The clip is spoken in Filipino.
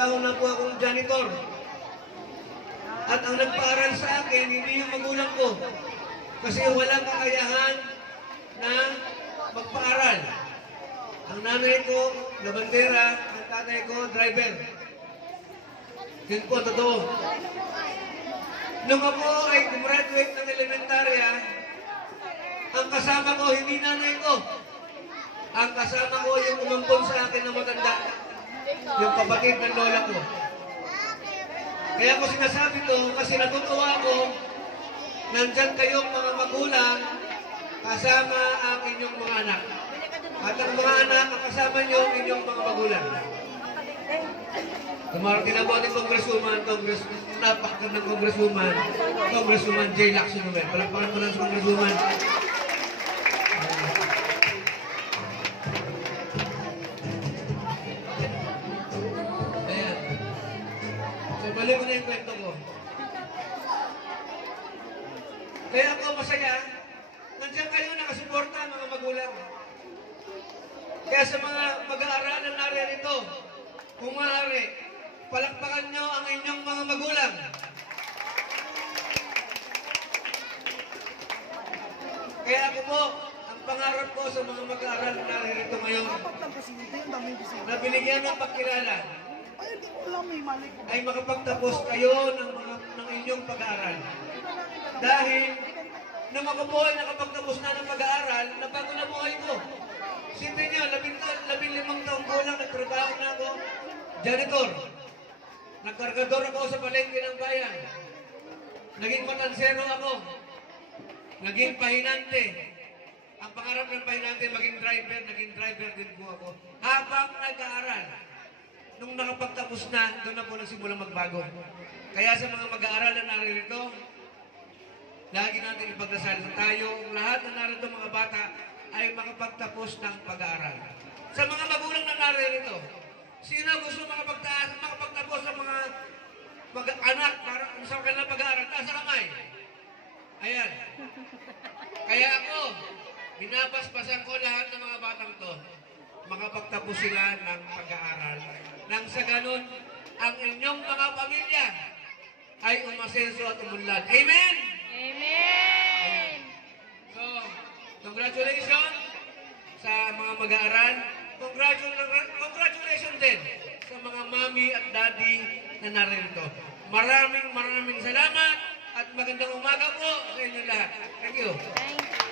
nagtatrabaho na po akong janitor. At ang nagpaaral sa akin, hindi yung magulang ko. Kasi walang kakayahan na magpaaral. Ang nanay ko, labandera, ang tatay ko, driver. Yun po, totoo. Nung ako ay gumraduate ng elementarya, ang kasama ko, hindi nanay ko. Ang kasama ko, yung umumpon sa akin na matanda. Yung kapatid ng lola ko. Kaya ko sinasabi to, kasi natutuwa ko, nandyan kayong mga magulang, kasama ang inyong mga anak. At ang mga anak, kasama nyo ang inyong mga magulang. Tumarating na po ating congresswoman, napakagandang congresswoman J. Lacson Noel. Palagpakan ko lang sa congresswoman. Ayan. So, balik ko na yung kwento ko. Kaya ako masaya, nandiyan kayo nakasuporta mga magulang. Kaya sa mga mag-aaralan narito, kung maaari, palakpakan nyo ang inyong mga magulang. Kaya ako po, ang pangarap ko sa mga mag-aaral na narito ngayon, na binigyan ng pagkilala, ay makapagtapos kayo ng inyong pag-aaral. Dahil, nung ako po ay nakapagtapos na ng pag-aaral, nabago na buhay ko. Sipin nyo, 15 taong gulang, nagtrabaho na ako, janitor. Nagkargador ako sa palengke ng bayan. Naging matansero ako. Naging pahinante. Ang pangarap ng pahinante, maging driver din po ako. Habang nag-aaral, nung nakapagtapos na, doon na po nagsimulang magbago. Kaya sa mga mag-aaral na narito, lagi natin ipagdasal na tayo, lahat na narito mga bata, ay makapagtapos ng pag-aaral. Sa mga magulang na narito, sino gusto makapagtapos ng mga anak para sa kanilang pag-aaral? Taas ang kamay. Ayan. Kaya ako, binabasbasan ko lahat ng mga batang to, makapagtapos sila ng pag-aaral. Nang sa ganun, ang inyong mga pamilya ay umasenso at umunlad. Amen? Amen! So, congratulations sa mga mag-aaral. Congratulations din sa mga mami at daddy na narito. Maraming salamat at magandang umaga po sa inyo lahat. Thank you. Thank you.